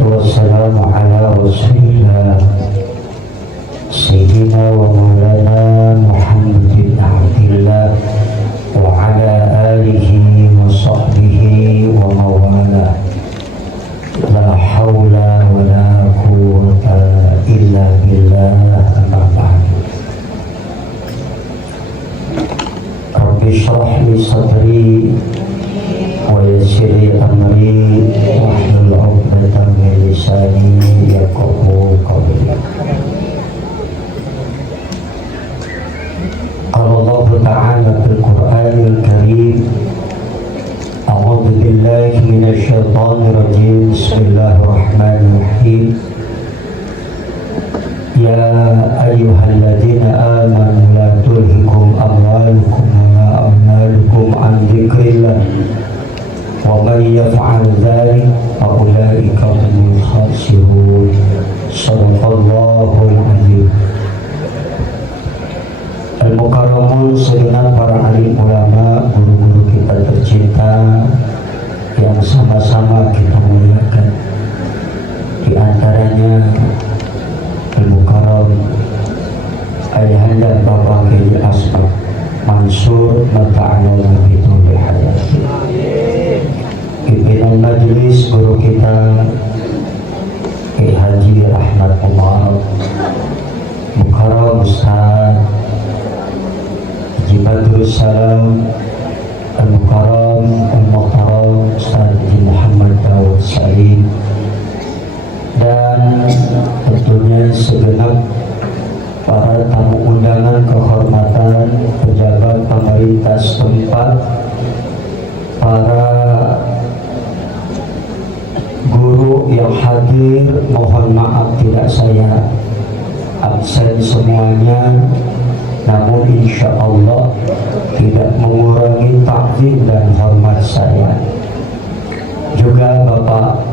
والسلام على رسول الله سيدنا ومولانا محمد بن عبد الله وعلى آله وصحبه وموالاه لا حول ولا قوة إلا بالله أما بعد رب اشرح لي صدري ويسر لي أمري واحلل عقدة من لساني يفقهوا قولي. قال الله تعالى في القرآن الكريم أعوذ بالله من الشيطان الرجيم بسم الله الرحمن الرحيم يا أيها الذين آمنوا لا تلهكم أموالكم ولا أولادكم عن ذكر الله ومن يفعل ذلك فأولئك هم الخاسرون صدق الله العظيم. Al-Mukarramun segenap para alim ulama, guru-guru kita tercinta yang sama-sama kita muliakan. Di antaranya Al-Mukarram Ayahanda Bapak Kiai Asbab Mansur Mata'ala Bitul Hayati, pimpinan majelis guru kita Kiai Haji Ahmad Umar, Mukarram Ustaz Jibatul Salam, Al-Mukarram Al-Muhtaram Ustaz Muhammad Dawud Salim, dan tentunya segenap para tamu undangan kehormatan, pejabat pemerintah setempat, para guru yang hadir, mohon maaf tidak saya absen semuanya, namun insya Allah tidak mengurangi takzim dan hormat saya. Juga Bapak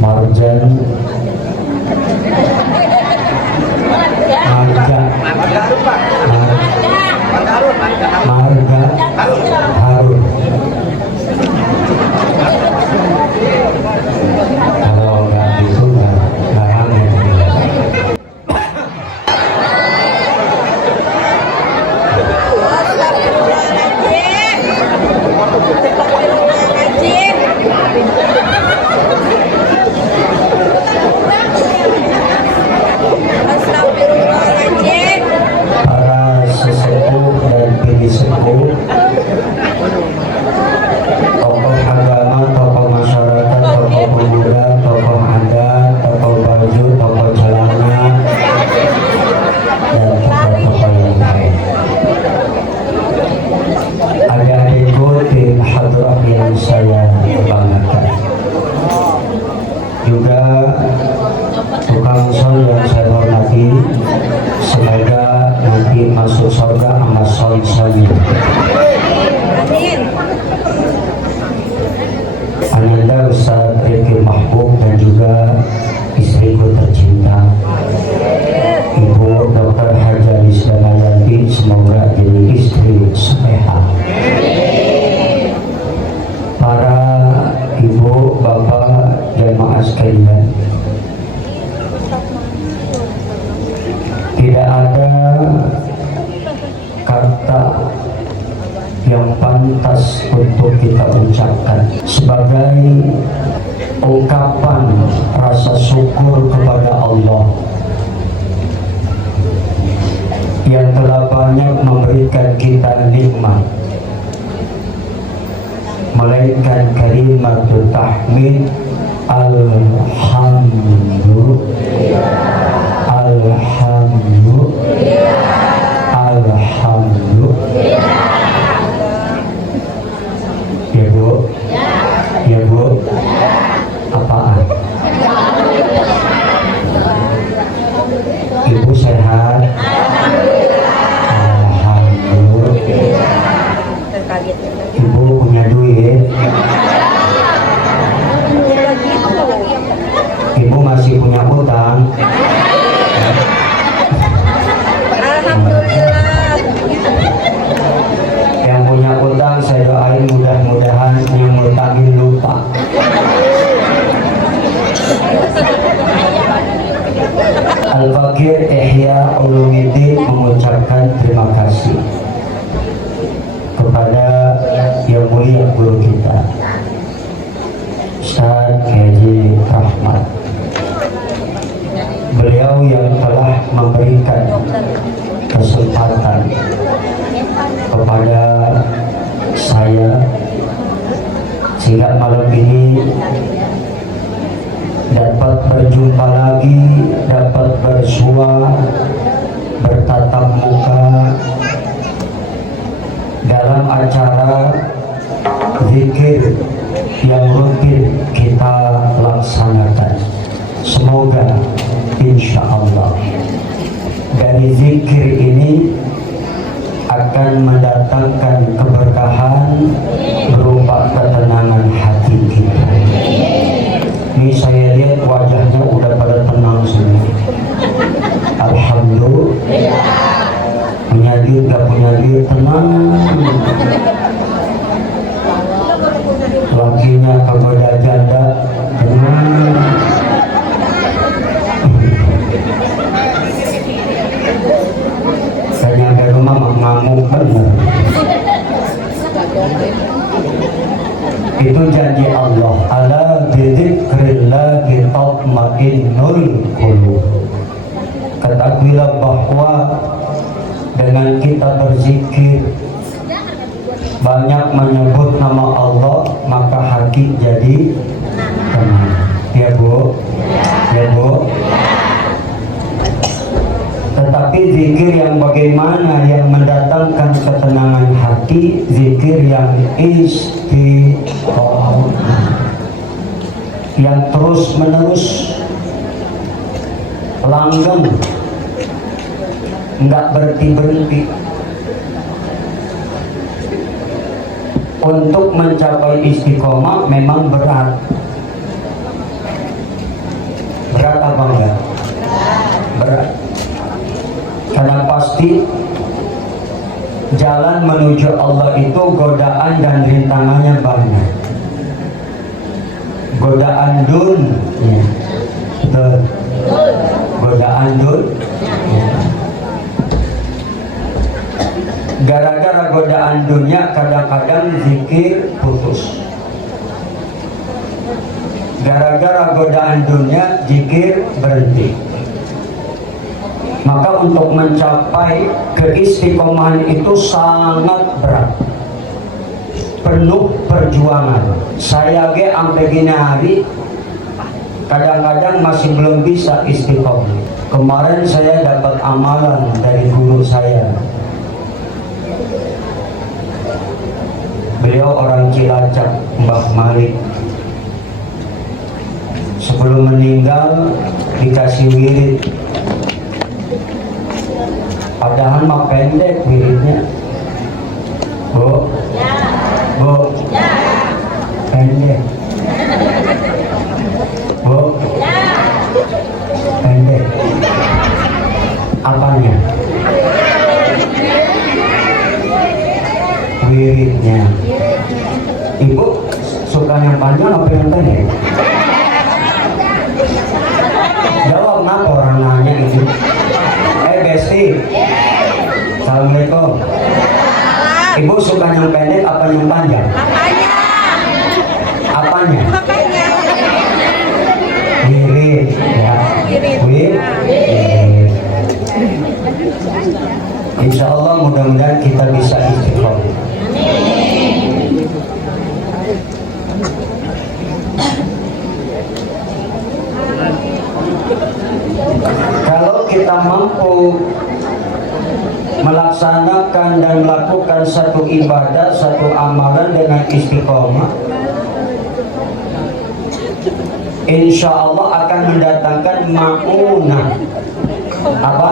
Marjan Marga Harun. Kalau nggak itu nggak rame. Para sesepuh dan bini sepuh, tokoh agama, tokoh masyarakat, tokoh pemuda, tokoh adat, tokoh baju, tokoh celana, dan tokoh-tokoh yang lain. Adik-adikku tim hadrah yang saya banggakan, juga tukang sol yang saya hormati, semoga nanti masuk surga sama sol-solnya. Ananda Ustaz Rifki Mahbub dan juga istriku tercinta Ibu Dr. Haja Lisdanayanti, semoga jadi istri soleha. Para ibu, bapak, jamaah sekalian, tidak ada kata yang pantas untuk kita ucapkan sebagai ungkapan rasa syukur kepada Allah yang telah banyak memberikan kita nikmat, melainkan kalimatut tahmid alhamdulillah, alhamdulillah, alhamdulillah. Ya Bu, ya Bu, apaan? Ibu sehat? Alhamdulillah. Ibu punya duit? Ibu masih punya utang? Alhamdulillah. Yang punya utang saya doain mudah-mudahan yang ngutangin lupa. Fakir Ihya Ulumuddin mengucapkan terima kasih kepada yang mulia guru kita Ustaz Haji Rahmat. Beliau yang telah memberikan kesempatan kepada saya sehingga malam ini dapat berjumpa lagi, dapat bersua, bertatap muka dalam acara zikir yang rutin kita laksanakan. Semoga insya Allah dari zikir ini akan mendatangkan keberkahan berupa ketenangan hati kita. Ini saya lihat wajahnya udah pada tenang semua. Alhamdulillah. Punya duit gak punya duit tenang. Lakinya kegoda janda tenang. Saya ada rumah ngamuk benar. Itu janji Allah. Ala bidzikrillahi tatma'innul qulub. Ketahuilah bahwa dengan kita berzikir, banyak menyebut nama Allah, maka hati jadi tenang. Ya Bu, ya Bu. Tetapi zikir yang bagaimana yang mendatangkan ketenangan hati? Zikir yang istiqomah, yang terus menerus, langgeng, nggak berhenti. Untuk mencapai istiqomah memang berat. Berat apa enggak? Berat. Karena pasti jalan menuju Allah itu godaan dan rintangannya banyak. Godaan dunia, godaan dunia. Gara-gara godaan dunia kadang-kadang zikir putus. Gara-gara godaan dunia zikir berhenti. Maka untuk mencapai keistiqomahan itu sangat berat, penuh perjuangan. Saya ge sampai gini hari kadang-kadang masih belum bisa istiqomah. Kemarin saya dapat amalan dari guru saya. Beliau orang Cilacap, Mbah Malik. Sebelum meninggal dikasih wirid. Padahal mah pendek wiridnya. Bu, Bu, pendek. Bu, pendek. Apanya? Wiridnya. Ibu suka yang panjang apa yang pendek? Jawab, kenapa orang nanya gitu? Besti. Assalamualaikum. Ibu suka yang pendek apa yang panjang? Apanya? Wirid, ya. Wirid. Insya Allah mudah-mudahan kita bisa istiqomah. Kalau kita mampu melaksanakan dan melakukan satu ibadah, satu amalan dengan istiqomah, insya Allah akan mendatangkan ma'unah. Apa?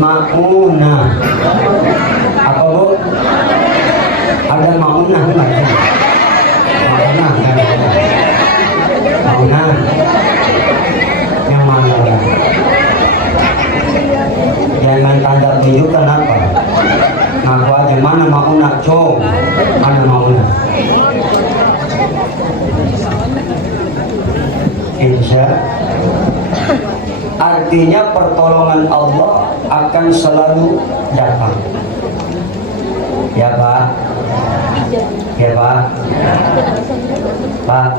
Ma'unah. Apa Bu? Ada ma'unah nggak? Ma'unah. Ma'unah. Yang mana? Jangan tanda tunjukkan apa? Ngaku aja mana ma'unah, cong. Mana ma'unah? Insya artinya pertolongan Allah akan selalu datang. Ya Pak? Ya Pak? Pak?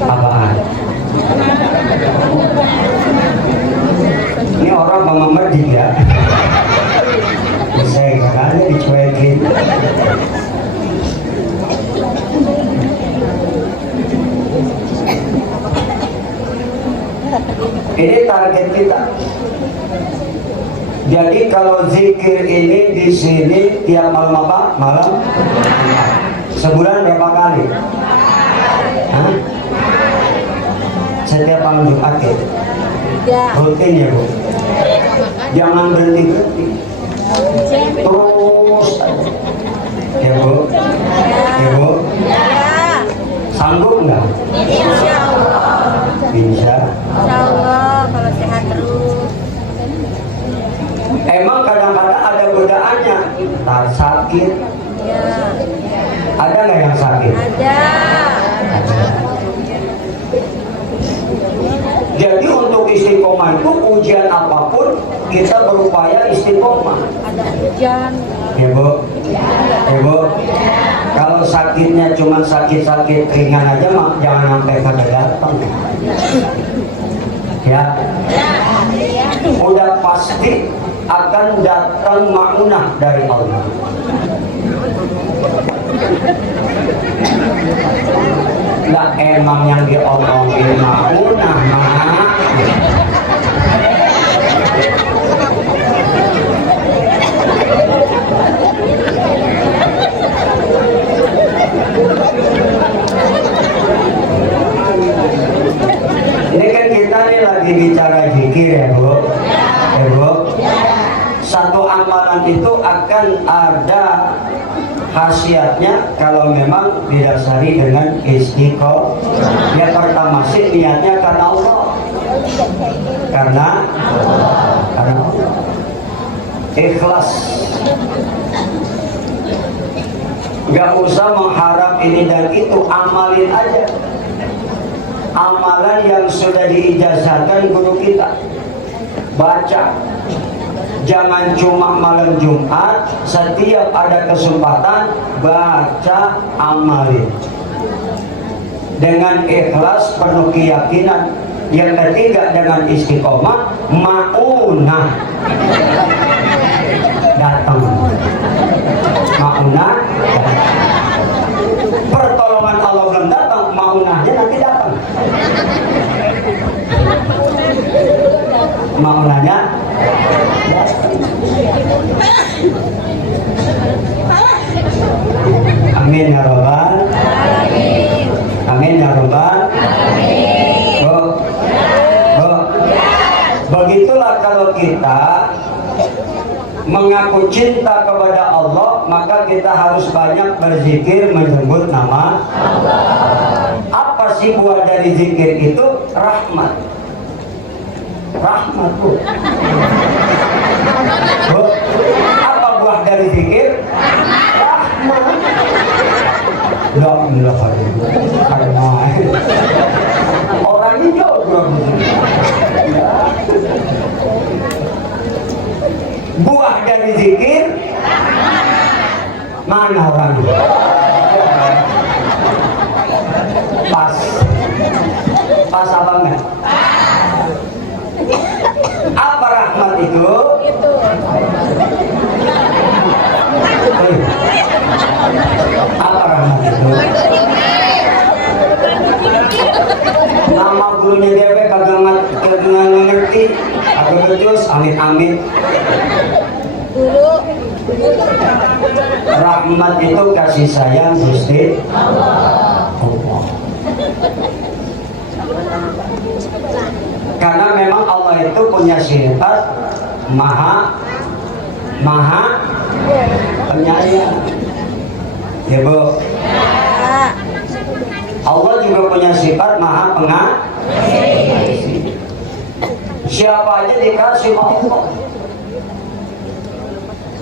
Apaan? Ini orang Bang Mamat juga. Saya katanya dicuekin. Ini target kita. Jadi kalau zikir ini di sini tiap malam apa? Malam? Sebulan berapa kali? Hah? Setiap malam Jumat ya? Rutin ya Bu? Jangan berhenti-berhenti. Terus ya Bu? Ya Bu? Sanggup nggak? Insya Allah. Bisa. Insya Allah kalau sehat terus. Emang kadang-kadang ada godaannya, tak sakit. Ya. Ada nggak yang sakit? Ada. Jadi untuk istiqomah itu ujian apapun kita berupaya istiqomah. Ada hujan. Ya Bu, ya Bu. Kalau sakitnya cuma sakit-sakit ringan aja, mak jangan sampai pada datang. Ya, udah pasti akan datang ma'unah dari Allah. Lah emang yang diomongin ma'unah mah. Ini kan kita nih lagi bicara zikir ya Bu. Ya Bu. Satu amalan itu akan ada khasiatnya kalau memang didasari dengan istiqomah. Yang pertama sih niatnya karena Allah. Karena Allah. Ikhlas. Gak usah mengharap ini dan itu, amalin aja. Amalan yang sudah diijazahkan guru kita. Baca. Jangan cuma malam Jumat, setiap ada kesempatan baca, amalin. Dengan ikhlas, penuh keyakinan. Yang ketiga dengan istiqomah, ma'unah datang. Ma'unah datang. Pertolongan Allah belum datang, ma'unahnya nanti datang. Ma'unahnya datang. Amin ya Rabbal. Amin ya Rabbal. Begitulah kalau kita mengaku cinta kepada Allah, maka kita harus banyak berzikir menyebut nama Allah. Apa sih buah dari zikir itu? Rahmat. Rahmat Bu. Bu, apa buah dari zikir? Rahmat. La ilaha illallah. Orangnya jauh. Buah dari zikir mana orangnya? Pas apa enggak? Apa rahmat itu? Apa rahmat itu? Nama gurunya DP kagak ngerti, agak becus, amit-amit. Rahmat itu kasih sayang Gusti Allah. Karena memang Allah itu punya sifat maha penyayang. Ya Bu. Allah juga punya sifat maha pengasih. Siapa aja dikasih Allah.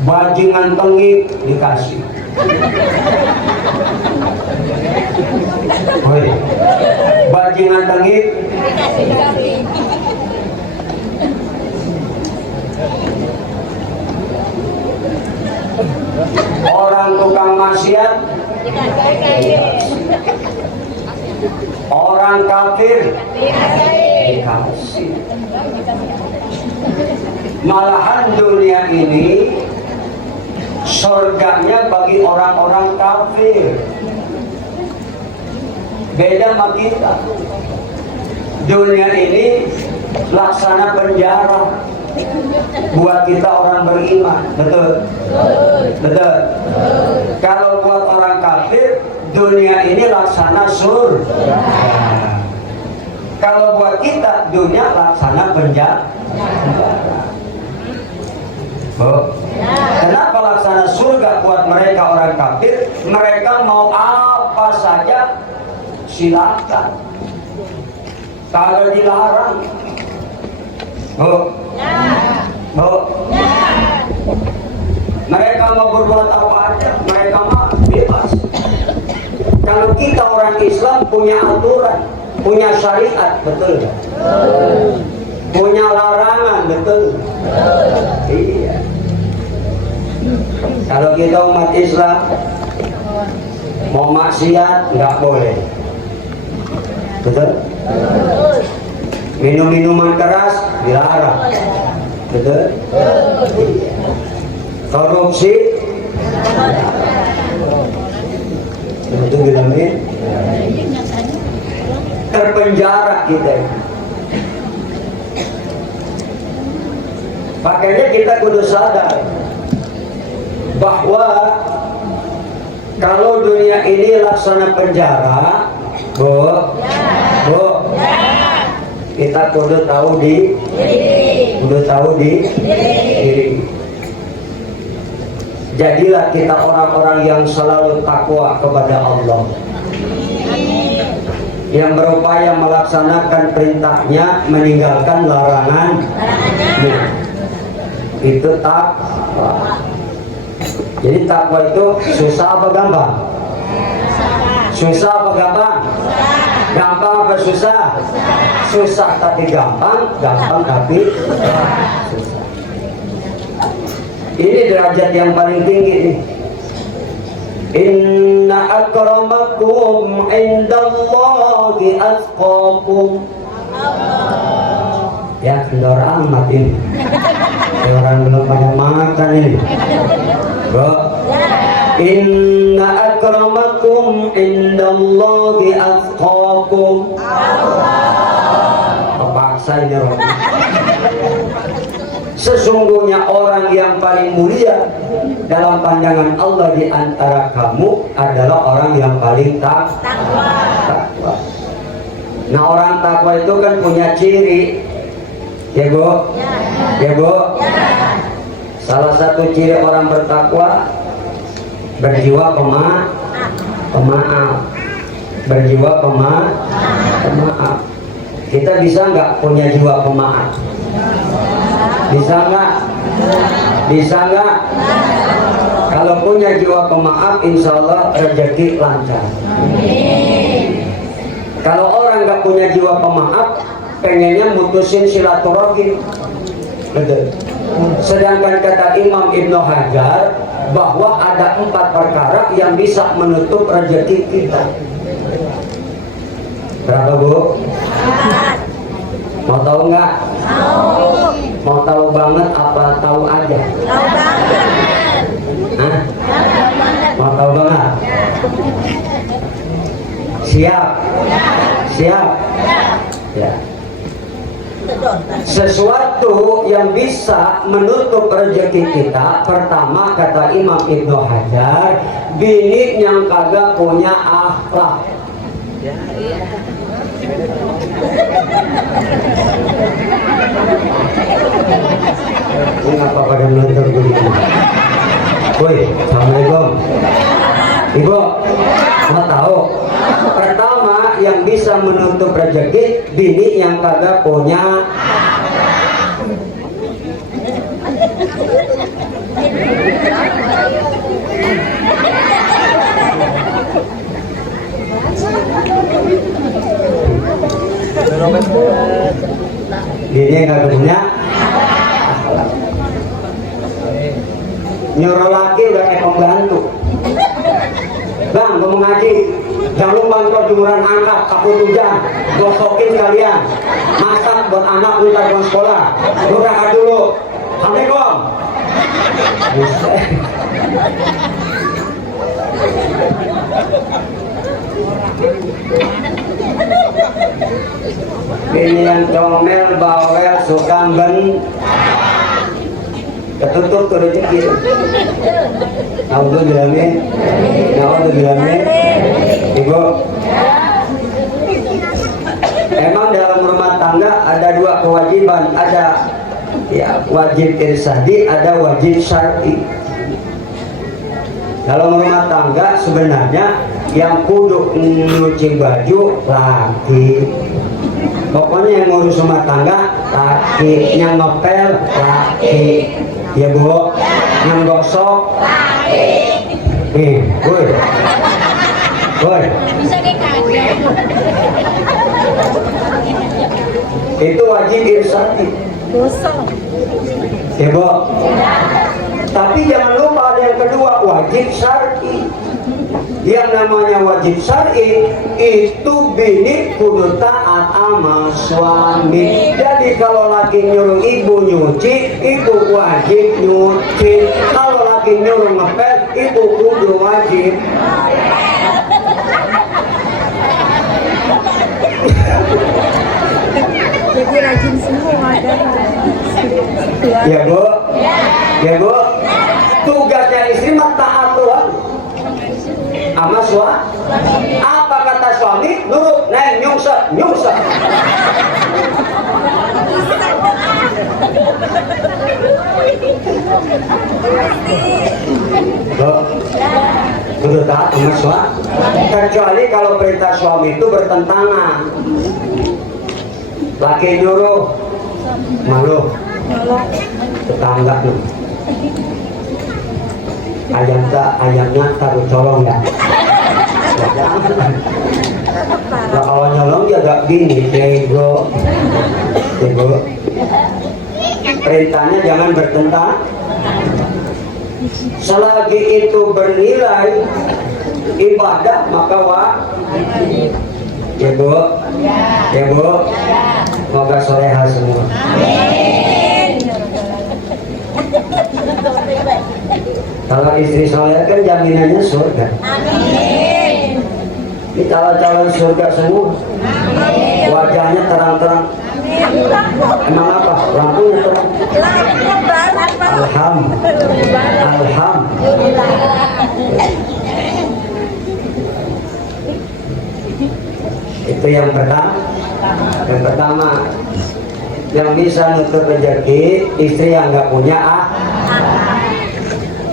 Bajingan tengik dikasih. Woi, bajingan tengik Orang tukang maksiat, orang kafir dikasih. Malahan dunia ini surganya bagi orang-orang kafir. Beda sama kita. Dunia ini laksana penjara buat kita orang beriman. Betul? Betul. Kalau buat orang kafir, dunia ini laksana surga. Kalau buat kita, dunia laksana penjara. Oh. Kenapa laksana surga buat mereka orang kafir? Mereka mau apa saja silakan, kalau dilarang. Oh. Oh. Mereka mau berbuat apa aja, mereka mah bebas. Kalau kita orang Islam punya aturan, punya syariat, betul gak? Punya larangan, betul? Iya. Kalau kita umat Islam mau maksiat nggak boleh, betul? Minum minuman keras dilarang, betul? Iya. Korupsi, betul bilangin, terpenjara kita. Makanya kita kudu sadar bahwa kalau dunia ini laksana penjara, Bu, kita kudu tahu diri. Jadilah kita orang-orang yang selalu takwa kepada Allah, yang berupaya melaksanakan perintahnya, meninggalkan larangannya. Itu takwa. Jadi takwa itu susah apa gampang? Susah apa gampang? Gampang apa susah? Susah tapi gampang, gampang tapi susah. Ini derajat yang paling tinggi nih. Inna akramakum indallahi atqakum. Ya kendor amat ini. Orang belum banyak makan ini. Bro. Inna akramakum indallahi atqakum. Terpaksa ini orang. Sesungguhnya orang yang paling mulia dalam pandangan Allah di antara kamu adalah orang yang paling takwa. Nah, orang takwa itu kan punya ciri, ya Bu? Ya Bu? Salah satu ciri orang bertakwa, berjiwa pemaaf. Berjiwa pemaaf. Kita bisa nggak punya jiwa pemaaf? Bisa nggak? Bisa nggak? Kalau punya jiwa pemaaf, insya Allah rezeki lancar. Kalau orang nggak punya jiwa pemaaf, pengennya mutusin silaturahim. Betul. Sedangkan kata Imam Ibnu Hajar bahwa ada 4 perkara yang bisa menutup rezeki kita. Berapa Bu? Mau tahu nggak? Mau tahu banget apa tahu aja? Tahu banget. Hah? Mau tahu banget? Siap? Siap? Ya. Sesuatu yang bisa menutup rezeki kita, pertama kata Imam Ibnu Hajar, bini yang kagak punya akhlak. Kenapa pada menonton begitu? Woi, assalamualaikum. Ibu, mau tahu? Pertama yang bisa menutup rezeki, bini yang kagak punya. Bini yang kagak punya. Nyuruh laki udah kayak tenang, gue mengaji. Jangan lupa untuk jemuran angkat, sapu hujan, gosokin sekalian. Masak buat anak minta ke sekolah. Doa dulu. Assalamualaikum. Buset. Ini yang comel, bawel, suka ketutup tuh rezeki. Alhamdulillah. Ibu, emang dalam rumah tangga ada dua kewajiban, ada ya wajib irsadi, ada wajib syar'i. Dalam rumah tangga sebenarnya yang kudu nyuci baju laki, pokoknya yang ngurus rumah tangga laki, yang ngepel laki, ya bu, yang gosok laki. Woi, Bisa dikaget. itu wajib irsadi. Gosong. Ya bu. Tapi jangan lupa ada yang kedua, wajib syar'i. Yang namanya wajib syar'i itu bini kudu taat sama suami. Jadi kalau laki nyuruh ibu nyuci, ibu wajib nyuci. Kalau laki nyuruh ngepel, ibu kudu wajib. Jadi rajin semua dan Ya bu, ya bu. Tugasnya istri mah taat Tuhan sama suami. Apa kata suami? Nurut, neng nyungsep. Loh, kudu taat sama suami. Kecuali kalau perintah suami itu bertentangan. Laki nyuruh, malu, tetangga tuh. Ayamnya taruh colong ya. Nah, kalau nyolong dia agak gini, bego. Perintahnya jangan bertentang. Selagi itu bernilai ibadah maka wajib. Ya bu, ya bu. Semoga soleha semua. Kalau istri soleh kan jaminannya surga. Amin. Ini calon-calon surga semua. Wajahnya terang-terang. Emang apa? Lampunya terang. Alhamdulillah. Itu yang pertama. Yang pertama, yang bisa nutup rezeki istri yang nggak punya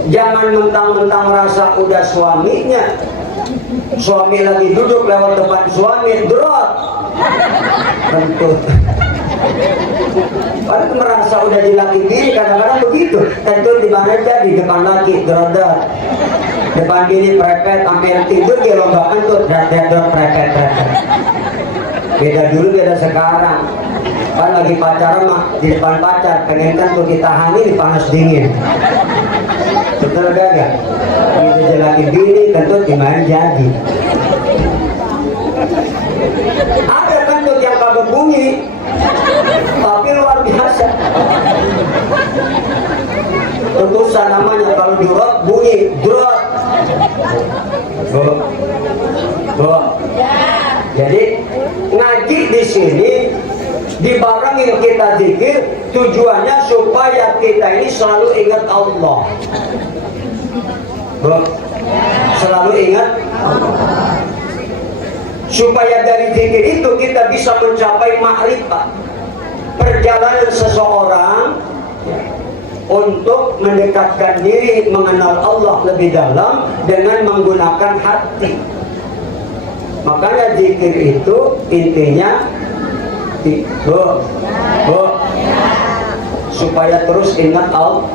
Jangan mentang-mentang merasa udah suaminya, suami lagi duduk lewat depan suami, drop, kentut. Padahal merasa udah di laki bini, kadang-kadang begitu. Kentut di mana aja, di depan laki, drodot. Depan bini prepet, sampai tidur dia lomba kentut, drodot, prepet. Beda dulu, beda sekarang. Kan lagi pacaran mah di depan pacar, pengen kentut ditahani di panas dingin. Betul gak? Itu lagi bini kentut gimana jadi? Ada kentut yang kagak bunyi, tapi luar biasa. Tentusan namanya kalau diurut bunyi drot. Jadi ngaji di sini dibarengin kita zikir, tujuannya supaya kita ini selalu ingat Allah. Selalu ingat supaya dari zikir itu kita bisa mencapai ma'rifat, perjalanan seseorang untuk mendekatkan diri mengenal Allah lebih dalam dengan menggunakan hati. Makanya zikir itu intinya supaya terus ingat Allah.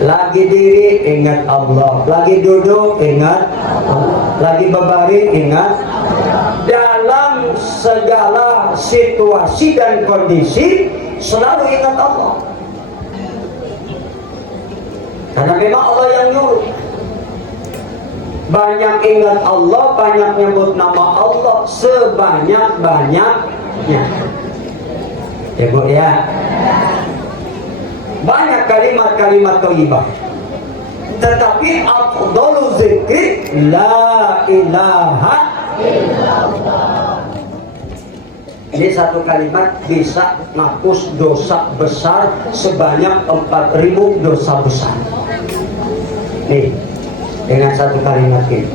Lagi diri ingat Allah, lagi duduk ingat Allah, lagi berbaring ingat. Dalam segala situasi dan kondisi selalu ingat Allah. Karena memang Allah yang nyuruh. Banyak ingat Allah, banyak nyebut nama Allah sebanyak-banyaknya. Ya Bu ya. Banyak kalimat-kalimat thayyibah. Tetapi afdhalu zikri la ilaha illallah. Ini satu kalimat bisa menghapus dosa besar sebanyak 4.000 dosa besar. Nih, dengan satu kalimat ini.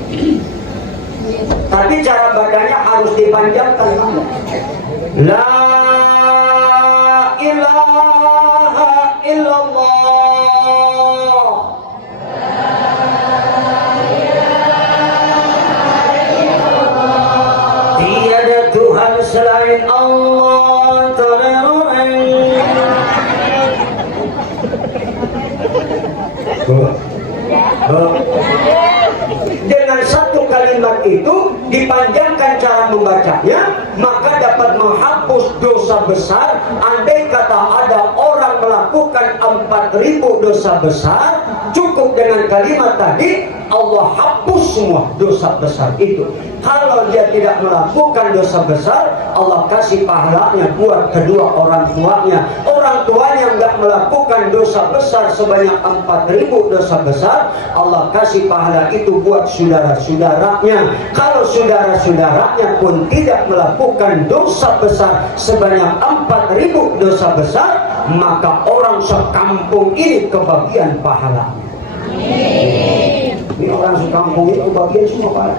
Tapi cara bacanya harus dipanjangkan. La ilaha illallah. Tiada Tuhan selain Allah. Dengan satu kalimat itu dipanjangkan cara membacanya, maka dapat menghapus dosa besar. Andai kata ada orang melakukan 4.000 dosa besar, cukup dengan kalimat tadi, Allah hapus semua dosa besar itu. Kalau dia tidak melakukan dosa besar, Allah kasih pahalanya buat kedua orang tuanya. Orang tuanya nggak melakukan dosa besar sebanyak 4.000 dosa besar, Allah kasih pahala itu buat saudara-saudaranya. Kalau saudara-saudaranya pun tidak melakukan dosa besar sebanyak 4.000 dosa besar, maka orang sekampung ini kebagian pahalanya. Ini orang sekampung itu kebagian semua pahala.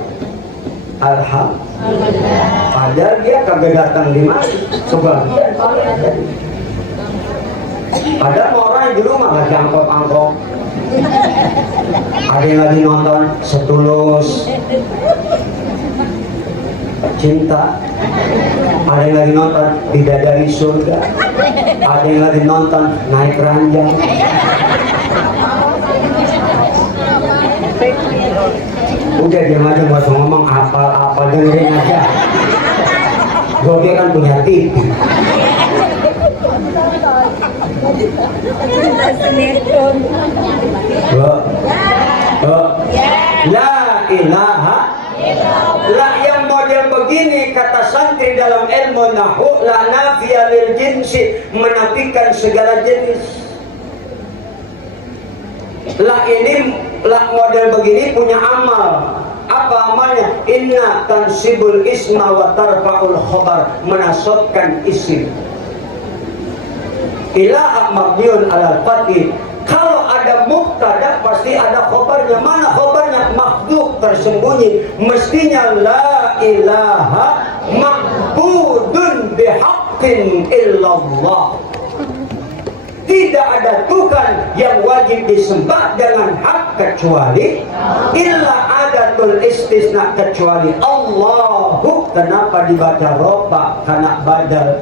Alhamdulillah. Padahal dia kagak datang di mana, kebagian pahala. Padahal orang yang di rumah lagi angkot-angkot. Ada yang lagi nonton Setulus Cinta, ada yang lagi nonton Bidadari Surga, ada yang lagi nonton Naik Ranjang. Udah diam aja, gak usah ngomong apa dengerin aja. Gue kan punya TV. La ilaha la, yang model begini kata santri dalam ilmu nahwu, la nafiya lil jinsi, menafikan segala jenis. La ini, la model begini punya amal. Apa amalnya? Inna tansibul isma wa tarfa'ul khobar, menasabkan isim. Ilaha mabniun alal fathi. Kalau ada mubtada pasti ada khobarnya. Mana khobarnya? Makhdhuf, tersembunyi. Mestinya la ilaha ma'budun bihaqqin illallah. Tidak ada Tuhan yang wajib disembah dengan hak kecuali illa adatul istisna, kecuali Allahu. Kenapa dibaca roba? Karena badal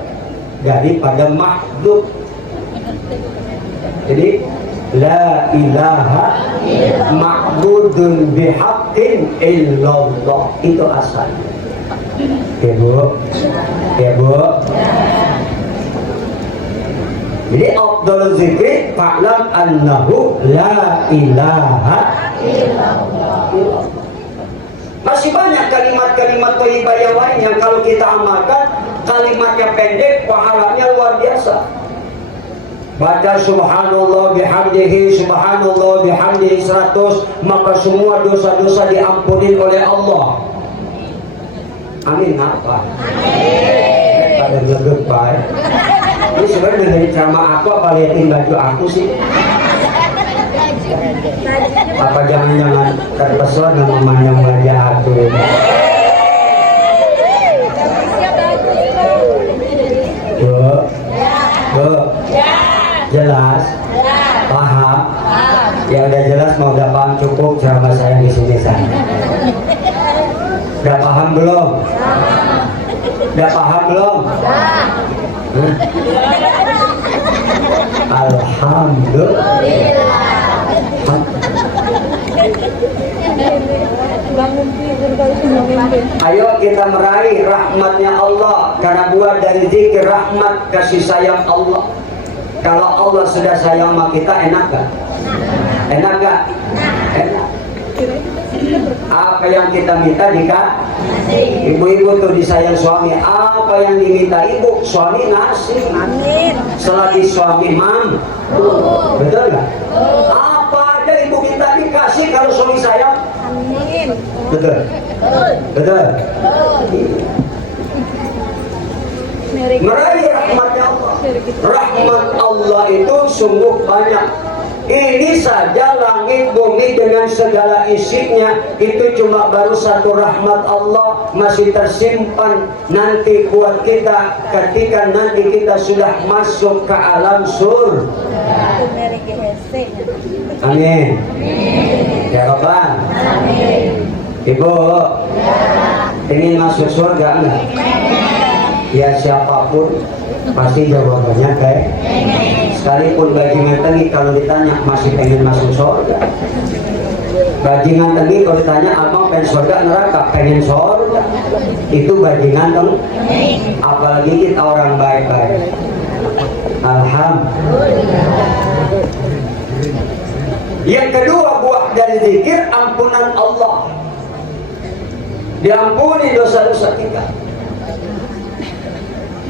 daripada makhluk. Jadi la ilaha ma'budun bihaqqin illallah, itu asalnya. Ya Bu, ya Bu. Jadi afdhalul zikri fa'lam annahu la ilaha illallah. Masih banyak kalimat-kalimat thayyibah yang lain yang kalau kita amalkan, kalimatnya pendek, pahalanya luar biasa. Baca subhanallah bihamdihi, subhanallah bihamdihi 100, maka semua dosa-dosa diampuni oleh Allah. Amin apa? Amin. Pada ngegepai. Ini sebenarnya dari ceramah aku apa liatin baju aku sih? Apa jangan-jangan terpesona memandang wajah aku ini? Bu, jelas, paham? Ya udah jelas, mau udah paham cukup ceramah saya di sini sana. Udah paham belum? Udah paham belum? Alhamdulillah. Ayo kita meraih rahmatnya Allah, karena buat dari zikir rahmat kasih sayang Allah. Kalau Allah sudah sayang sama kita, enak gak? Enak gak? Enak. Apa yang kita minta ibu-ibu tuh disayang suami, apa yang diminta ibu suami ngasih. Amin. Selagi suami mampu, betul nggak? Apa aja ibu minta dikasih kalau suami sayang. Amin. Betul, betul. Meraih rahmatnya Allah. Rahmat Allah itu sungguh banyak. Ini saja langit bumi dengan segala isinya itu cuma baru satu rahmat Allah masih tersimpan nanti buat kita ketika nanti kita sudah masuk ke alam surga. Amin. Ya Rabbal. Ibu ingin masuk surga enggak? Ya siapapun pasti jawabannya kayak sekalipun bajingan tadi kalau ditanya masih pengen masuk surga. Bajingan tadi kalau ditanya abang pengen surga neraka, pengen surga. Itu bajingan dong. Apalagi kita orang baik-baik. Alhamdulillah. Yang kedua buah dari zikir ampunan Allah. Diampuni dosa-dosa kita.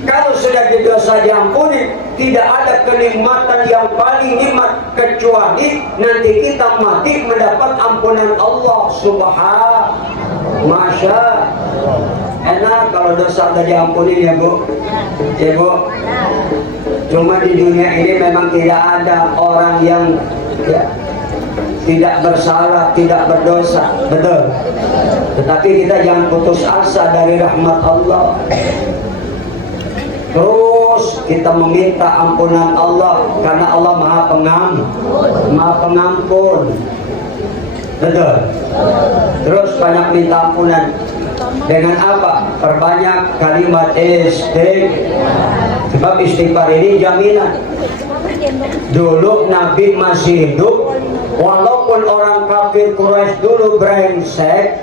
Kalau sudah dosa diampuni, tidak ada kenikmatan yang paling nikmat kecuali nanti kita mati mendapat ampunan Allah Subhanahu. Masya enak kalau dosa sudah diampuni ya Bu. Ya Bu. Cuma di dunia ini memang tidak ada orang yang tidak bersalah, tidak berdosa, betul. Tetapi kita jangan putus asa dari rahmat Allah. Terus kita meminta ampunan Allah karena Allah Maha Pengampun. Betul. Terus banyak minta ampunan. Dengan apa? Perbanyak kalimat istighfar. Sebab istighfar ini jaminan. Dulu Nabi masih hidup, walaupun orang kafir Quraisy dulu brengsek,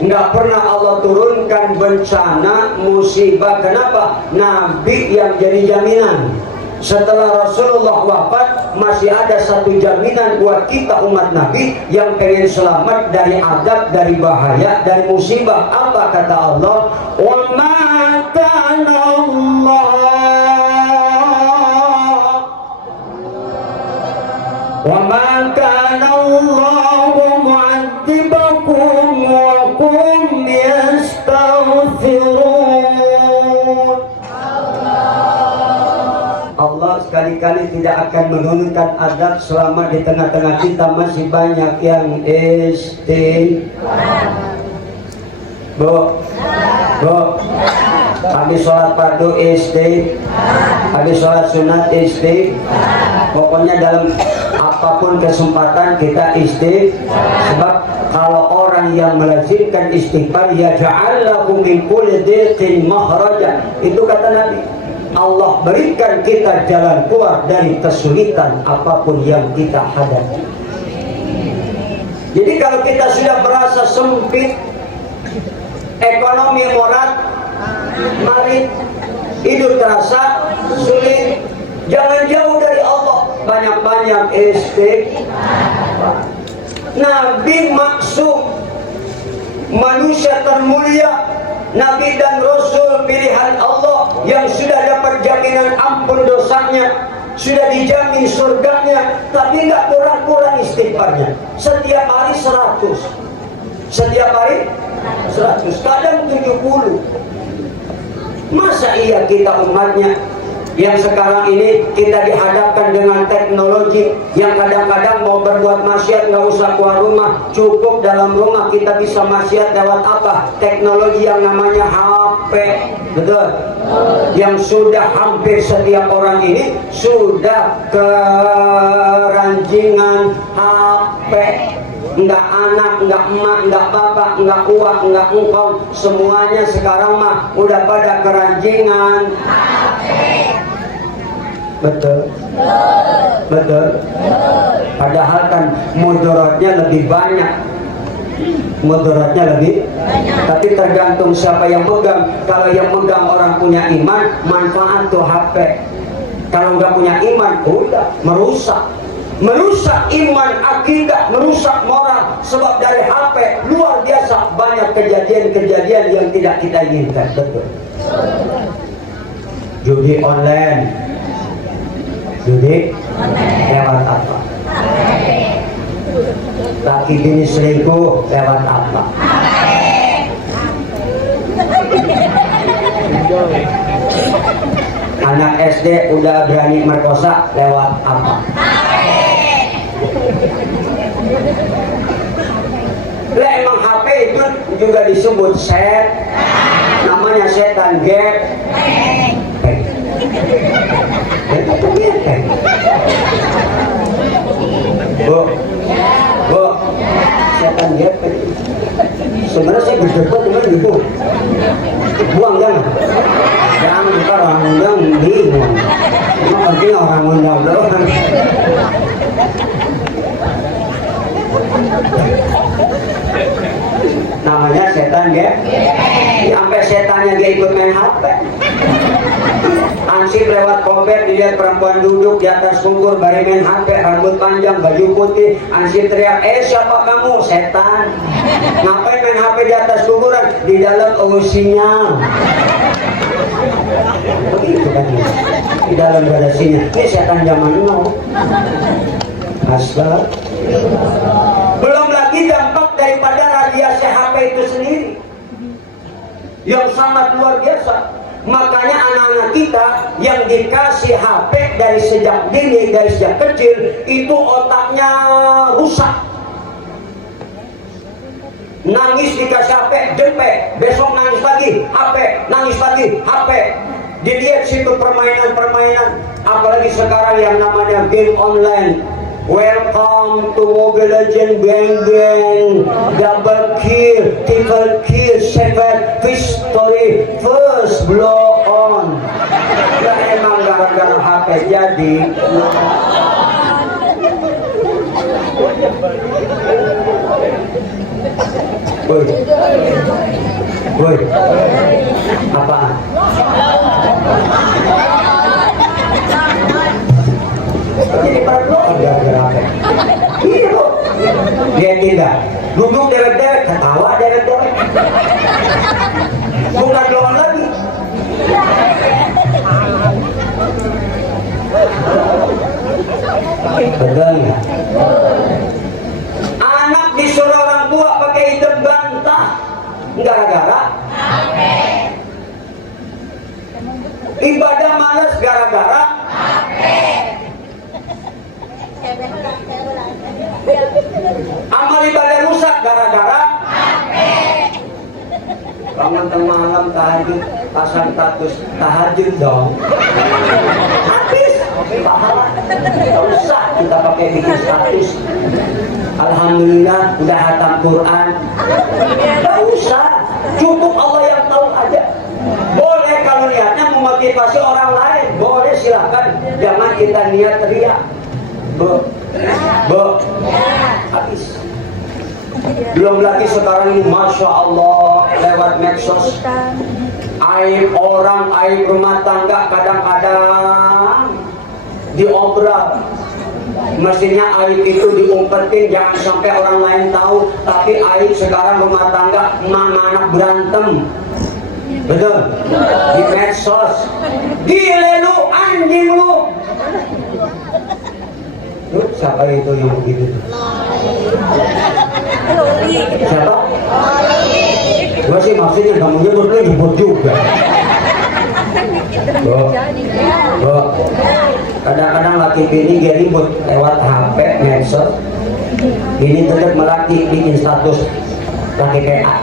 nggak pernah Allah turunkan bencana musibah. Kenapa? Nabi yang jadi jaminan. Setelah Rasulullah wafat masih ada satu jaminan buat kita umat Nabi yang pengen selamat dari adab, dari bahaya, dari musibah. Apa kata Allah? Wa ma kana Allah wa ma kana Allahu mu'adzibakum wa hum yastaghfirun. Allah sekali-kali tidak akan menurunkan adab selama di tengah-tengah kita masih banyak yang istighfar. Bu, habis sholat fardu istighfar, habis sholat sunat istighfar. Pokoknya dalam apapun kesempatan kita istighfar. Sebab kalau orang yang melazimkan istighfar, ya ja'alakum min kulli dhiqin makhraja. Itu kata Nabi. Allah berikan kita jalan keluar dari kesulitan apapun yang kita hadapi. Jadi kalau kita sudah merasa sempit, ekonomi morat, marit, hidup terasa sulit, jangan jauh dari Allah, banyak-banyak istighfar. Nabi maksum, manusia termulia, Nabi dan Rasul pilihan Allah yang sudah dapat jaminan ampun dosanya, sudah dijamin surganya, tapi nggak kurang-kurang istighfarnya. Setiap hari 100, setiap hari 100, kadang 70. Masa iya kita umatnya yang sekarang ini kita dihadapkan dengan teknologi yang kadang-kadang mau berbuat maksiat nggak usah keluar rumah, cukup dalam rumah kita bisa maksiat lewat apa? Teknologi yang namanya HP, betul? Yang sudah hampir setiap orang ini sudah keranjingan HP. Enggak anak, enggak emak, enggak bapak, enggak uak, enggak engkau, semuanya sekarang mah udah pada keranjingan HP. Betul? Betul? Padahal kan mudaratnya lebih banyak. Mudaratnya lebih banyak. Tapi tergantung siapa yang pegang. Kalau yang pegang orang punya iman, manfaat tuh HP. Kalau nggak punya iman, udah merusak. merusak iman, akidah, merusak moral. Sebab dari HP luar biasa banyak kejadian-kejadian yang tidak kita inginkan. Betul. Judi online, judi lewat apa? Laki bini selingkuh lewat apa? Anak SD udah berani merkosa lewat apa? Lah emang HP itu juga disebut set, namanya setan gap. Bu, setan gap. Sebenarnya saya berdebat dengan itu. Buang jangan. Jangan kita orang undang bingung. Emang penting orang undang doang. Namanya setan ya. Sampai setannya dia ikut main HP. Ansip lewat komplek dilihat perempuan duduk di atas kubur bari main HP, rambut panjang, baju putih. Ansip teriak, siapa kamu? Setan. Ngapain main HP di atas kuburan? Di dalam sinyal. Begitu kan ya. Di dalam ada sinyal. Ini setan zaman now. Asal. Belum lagi dampak daripada radiasi HP itu sendiri yang sangat luar biasa. Makanya anak-anak kita yang dikasih HP dari sejak dini, dari sejak kecil, itu otaknya rusak. Nangis dikasih HP, jempek, besok nangis lagi, HP, nangis lagi, HP. Dilihat situ permainan-permainan, apalagi sekarang yang namanya game online. Welcome to Mobile Legend, Bang Bang, Double Kill, Triple Kill, Seven Victory, First Blow On. Ya emang gara-gara HP jadi. Woi, woi, apaan? Jadi perlu gara-gara apa? Iya kok. Dia tidak duduk dewek-dewek, ketawa dewek-dewek. Bukan lawan lagi. Betul nggak? Anak disuruh orang tua pakai hidung bantah, gara-gara ibadah malas, gara-gara amal ibadah rusak, gara-gara bangun tengah malam tahajud, pasang status tahajud dong. Habis pahala. Tidak usah kita pakai bikin status. Alhamdulillah udah hatam Quran. Tidak usah. Cukup Allah yang tahu aja. Boleh kalau niatnya memotivasi orang lain, boleh silakan. Jangan kita niat riak. Bu, habis. Belum lagi sekarang ini, masya Allah, lewat medsos, aib orang, aib rumah tangga kadang-kadang diobral. Mestinya aib itu diumpetin, jangan sampai orang lain tahu. Tapi aib sekarang rumah tangga, mama anak berantem. Betul? Di medsos. Gile lu, anjing lu. Lu siapa itu yang begitu? Siapa? Gua sih maksudnya kamu nyebut juga. Kadang-kadang laki bini dia ribut lewat HP, medsos. Ini tetap melaki bikin status laki PA.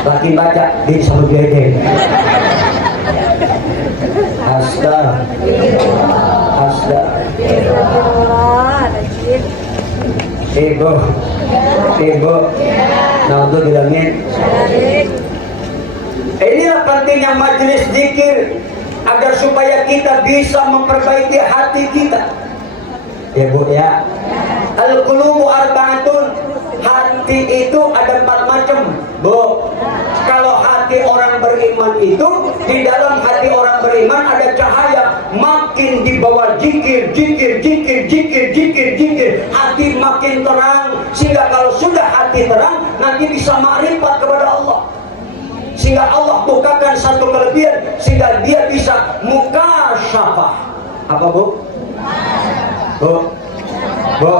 Laki baca di sama gede. Astaga. Ibu, nah untuk bilangin. Inilah pentingnya majelis zikir agar supaya kita bisa memperbaiki hati kita. Ya Bu ya. Al-qulubu arba'atun. Hati itu ada 4 macam, Bu. Kalau hati orang beriman itu, di dalam hati orang beriman ada cahaya. Makin di bawah zikir, hati makin terang. Sehingga kalau sudah hati terang, nanti bisa makrifat kepada Allah. Sehingga Allah bukakan satu kelebihan, sehingga dia bisa mukasyafah. Apa Bu? Bu,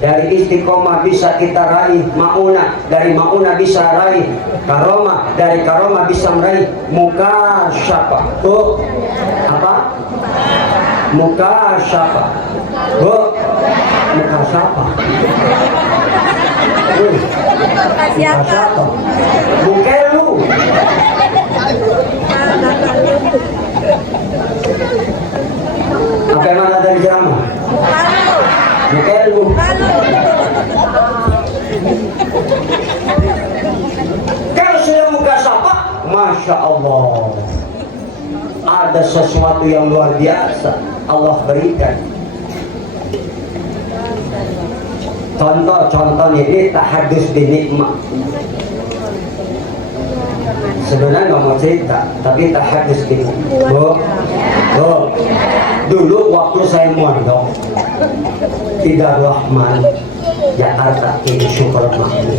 dari istiqomah bisa kita raih maunah, dari maunah bisa raih karomah, dari karomah bisa meraih mukasyafah. Bu, apa? Mukasyafah. Bu, mukasyafah. Mukasyafah. Bukelu. Apa yang mana dari ceramah? Bukelu. Kalau sudah mukasyafah, Masya Allah, ada sesuatu yang luar biasa Allah berikan. Contoh ini tahadus binikmah. Sebenarnya nggak mau cerita, tapi tahadus binikmah. Dulu waktu saya mondok di Darul Rahman, Jakarta, ini syukur mahmud.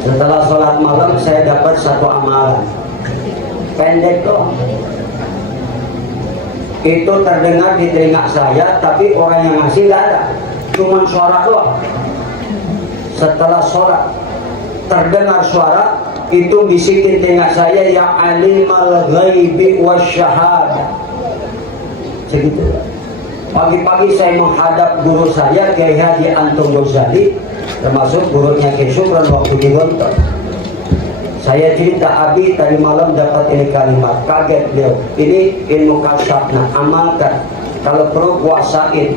Setelah sholat malam saya dapat satu amalan pendek doang. Itu terdengar di telinga saya, tapi orang yang ngasih nggak ada, cuma suara doang. Setelah sholat terdengar suara, itu bisikin telinga saya, ya alimal ghaibi wasyahada. Segitu. Pagi-pagi saya menghadap guru saya, Kiai Haji Antum Ghazali, termasuk gurunya Kiai Syukron waktu di Gontor. Saya cerita, Abi tadi malam dapat ini kalimat, kaget beliau. Ini ilmu kasyaf, nah amalkan. Kalau perlu puasain.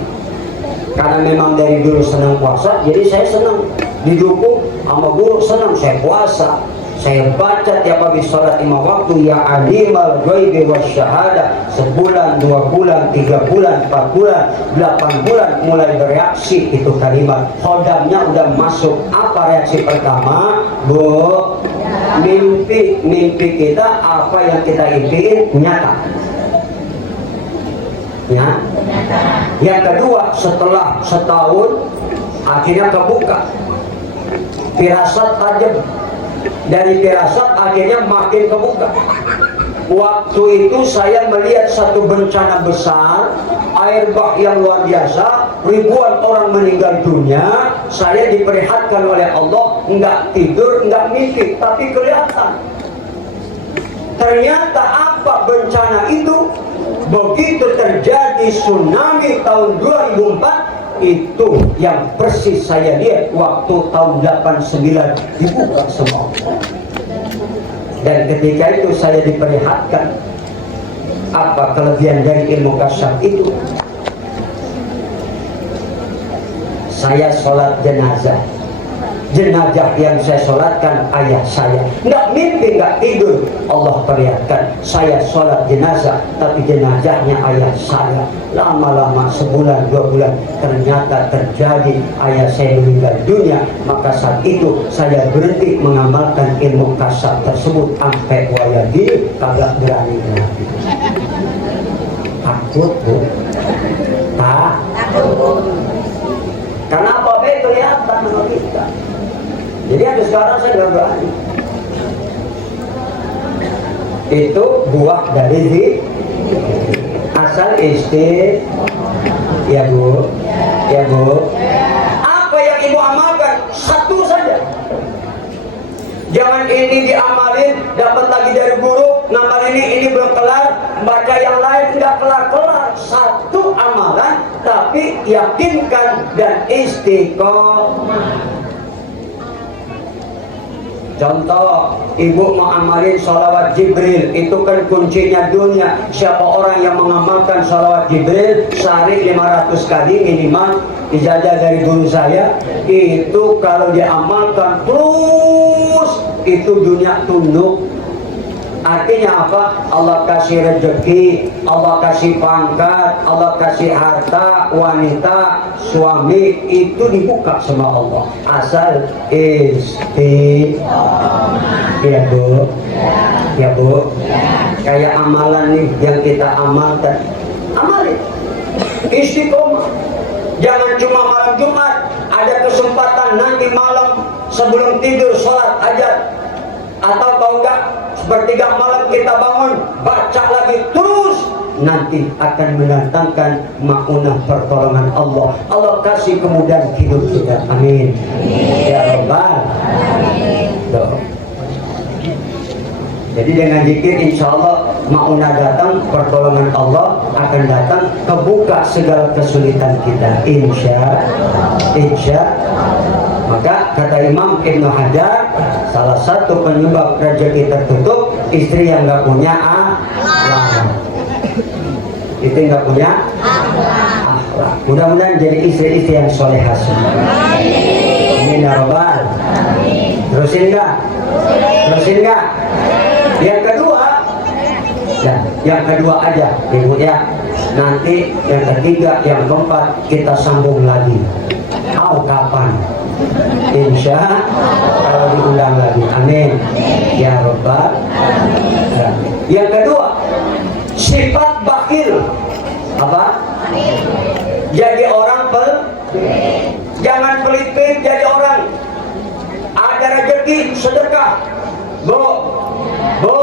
Karena memang dari dulu senang puasa, jadi saya senang. Didukung sama guru, senang saya puasa. Saya baca tiap habis sholat 5 waktu, ya alimal ghaibi wasyahada. Sebulan, 2 bulan, 3 bulan, 4 bulan, 8 bulan mulai bereaksi itu kalimat. Khodamnya udah masuk. Apa reaksi pertama? Bu, mimpi kita, apa yang kita impiin nyata. Ya. Yang kedua, setelah setahun akhirnya kebuka. Firasat tajam. Dari firasat akhirnya makin kebuka. Waktu itu saya melihat satu bencana besar, air bah yang luar biasa, ribuan orang meninggal dunia. Saya diperlihatkan oleh Allah, enggak tidur, enggak mimpi, tapi kelihatan. Ternyata apa bencana itu? Begitu terjadi tsunami tahun 2004, itu yang persis saya lihat waktu tahun 89 dibuka semua. Dan ketika itu saya diperlihatkan apa kelebihan dari ilmu kasyaf itu. Saya sholat jenazah. Jenazah yang saya sholatkan ayah saya. Nggak mimpi, nggak tidur. Allah perlihatkan saya sholat jenazah, tapi jenazahnya ayah saya. Lama-lama, sebulan, 2 bulan, ternyata terjadi ayah saya meninggal dunia. Maka saat itu saya berhenti mengamalkan ilmu kasyaf tersebut. Sampai waya gini kagak berani lagi. Takut Bu? Takut. Karena apa kelihatan sama kita. Jadi sampai sekarang saya nggak berani. Itu buah dari asal ya Bu, ya Bu. Apa yang Ibu amalkan? Satu saja. Jangan ini diamalin, dapat lagi dari guru, ngamal ini belum kelar, baca yang lain tidak kelar-kelar. Satu amalan, tapi yakinkan dan istiqomah. Contoh, ibu mau amalin sholawat Jibril, itu kan kuncinya dunia. Siapa orang yang mengamalkan sholawat Jibril sehari 500 kali minimal, ijazah dari guru saya, itu kalau dia amalkan terus, itu dunia tunduk. Artinya apa? Allah kasih rezeki, Allah kasih pangkat, Allah kasih harta, wanita, suami, itu dibuka sama Allah. Asal ya Bu, ya Bu. Kayak amalan nih yang kita amalkan, amalin. Istiqomah. Jangan cuma malam Jumat, ada kesempatan nanti malam sebelum tidur sholat hajat, atau kalau enggak sepertiga malam kita bangun baca lagi terus, nanti akan mendatangkan maunah pertolongan Allah. Allah kasih kemudahan hidup kita. Amin. Ya Rabbal. Doa. Jadi dengan zikir insya Allah maunah datang, pertolongan Allah akan datang, kebuka segala kesulitan kita. Insya. Maka kata Imam Ibn Hajar, salah satu penyebab rezeki tertutup, istri yang nggak punya akhlak. Istri nggak punya akhlak. Mudah-mudahan jadi istri-istri yang solehah. Amin ya Rabbal. Terusin nggak? Yang kedua, yang kedua aja, Ibu ya. Nanti yang ketiga, yang keempat kita sambung lagi. Kapan? Insya kalau diulang lagi. Amin ya Rabbal. Yang kedua, sifat bakhil. Apa? Jadi orang jangan pelit-pelit jadi orang. Ada rezeki sedekah. Bu,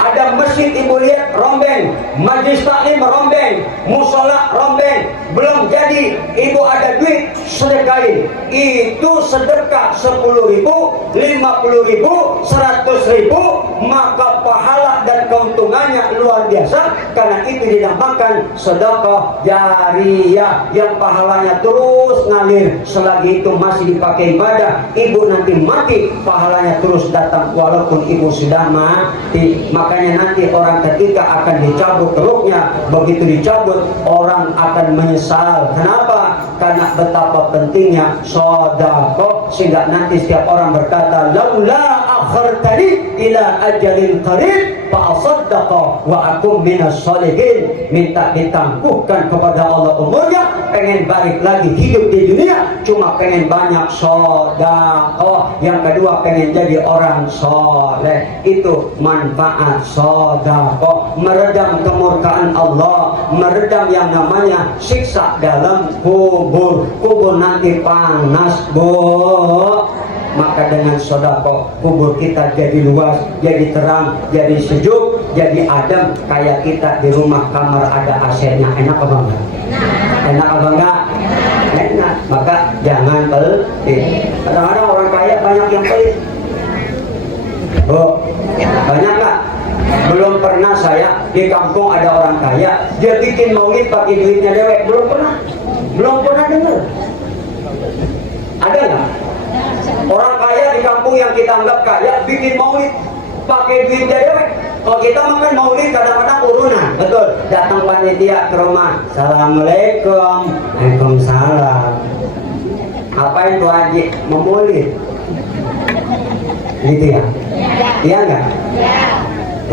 ada masjid ibu lihat rombeng, majlis taklim rombeng, musola rombeng, belum jadi, ibu ada duit sedekahin. Itu sedekah 10.000, 50.000, 100.000, maka pahala dan keuntungannya luar biasa. Karena itu dinamakan sedekah jariyah yang pahalanya terus ngalir selagi itu masih dipakai ibadah. Ibu nanti mati pahalanya terus datang walaupun ibu sudah mati. Makanya nanti orang ketika akan dicabut ruhnya, begitu dicabut orang akan menyesal. Kenapa? Karena betapa pentingnya sedekah, sehingga nanti setiap orang berkata, laula akhartani ila ajalin qarib fa asaddaqa wa akum minas sholihin. Minta ditangguhkan kepada Allah umurnya, pengen balik lagi hidup di dunia, cuma pengen banyak sedekah. Yang kedua pengen jadi orang soleh. Itu manfaat sedekah, meredam kemurkaan Allah, meredam yang namanya siksa dalam kubur. Kubur nanti panas, Bu. Maka dengan sedekah kubur kita jadi luas, jadi terang, jadi sejuk, jadi adem. Kayak kita di rumah kamar ada AC-nya, enak apa enggak? Enak apa enggak? Enak. Maka jangan pelit. Kadang-kadang orang kaya banyak yang pelit. Bu, banyak nggak? Belum pernah saya di kampung ada orang kaya dia bikin maulid pakai duitnya dewek. Belum pernah dengar. Ada nggak? Orang kaya di kampung yang kita anggap kaya bikin maulid pakai duitnya dewek. Kalau kita makan maulid kadang-kadang urunan, betul. Datang panitia ke rumah, assalamualaikum, waalaikumsalam. Apain tuh haji? Memaulid. Gitu ya? Iya enggak? Iya.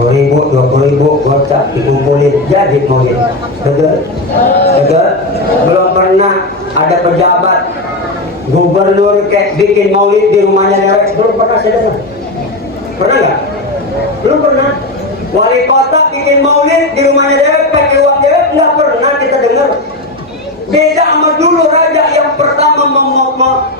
10.000, 20.000 gocap dikumpulin jadi maulid. Betul? Betul? Belum pernah ada pejabat gubernur kayak bikin maulid di rumahnya dewek. Belum pernah saya dengar. Pernah nggak? Belum pernah. Wali kota bikin maulid di rumahnya dewek pakai uang dewek, nggak pernah kita dengar. Beda sama dulu raja yang pertama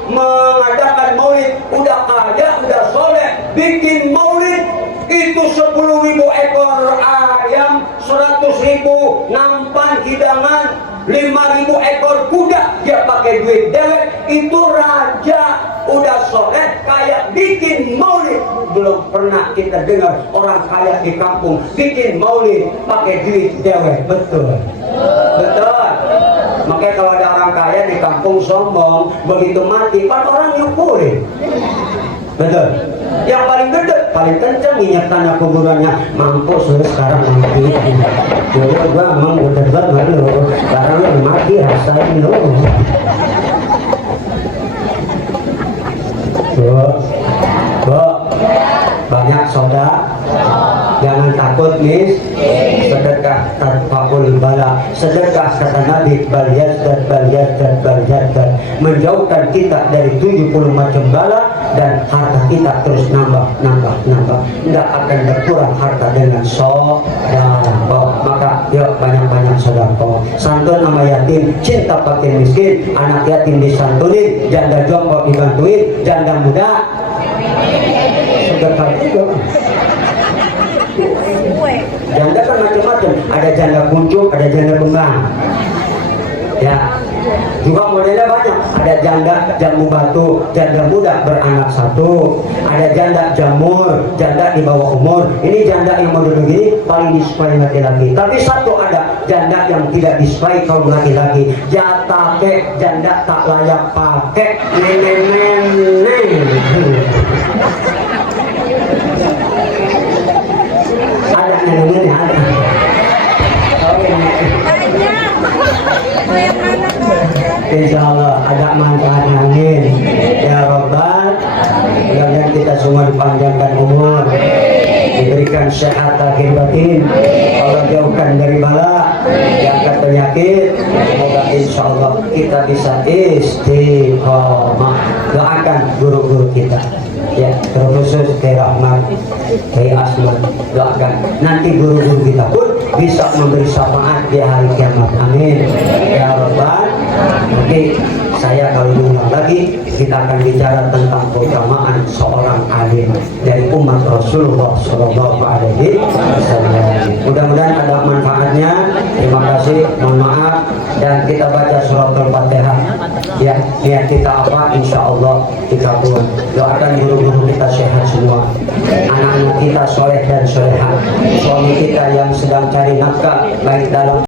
mengadakan maulid, udah kaya, udah soleh, bikin maulid itu 10.000 ekor ayam, 100.000 nampan hidangan, 5.000 ekor kuda, dia pakai duit dewek. Itu raja udah soleh kaya bikin maulid. Belum pernah kita dengar orang kaya di kampung bikin maulid pakai duit dewek. Betul? Betul. Makanya kalau ada orang kaya di kampung sombong, begitu mati kan orang nyukurin. Betul. Yang paling gede, paling kencang minyak tanah kuburannya. Mampus lu sekarang mati. Jadi gua emang udah banget lu. Sekarang lu mati rasain lu. Bu, banyak soda. Ya takut sedekah tarfaul bala. Sedekah kata Nabi bal yazdad menjauhkan kita dari 70 macam bala, dan harta kita terus nambah. Tidak akan berkurang harta dengan sedekah. Maka yuk banyak sedekah. Santun sama yatim, cinta fakir miskin, anak yatim disantunin, janda jompo dibantuin, janda muda sedekah juga. Janda kan macam-macam, ada janda kuncup, ada janda kembang. Ya, juga modelnya banyak. Ada janda jamu batu, janda muda beranak satu. Ada janda jamur, janda di bawah umur. Ini janda yang model begini paling disukai laki-laki. Tapi satu ada janda yang tidak disukai kaum laki-laki. Jatake janda tak layak pakai. Nenek. Ada nenek ada. Insya Allah ada manfaat angin. Ya Rabbal, mudah-mudahan kita semua dipanjangkan umur, diberikan sehat lahir batin, Allah jauhkan dari bala, diangkat penyakit. Semoga insya Allah kita bisa istiqomah. Doakan guru-guru kita. Ya, terkhusus Kiai Rahmat, Kiai Asman, doakan nanti guru-guru kita pun bisa memberi syafaat di hari kiamat. Amin. Ya Rabbal. Oke, saya kalau diulang lagi, kita akan bicara tentang keutamaan seorang alim dari umat Rasulullah Shallallahu Alaihi Wasallam. Mudah-mudahan ada manfaatnya. Terima kasih, mohon maaf, dan kita baca surat Al-Fatihah. Ya, niat kita apa? Insya Allah kita pun doakan guru-guru kita sehat semua, anak-anak kita soleh dan soleha, suami kita yang sedang cari nafkah baik dalam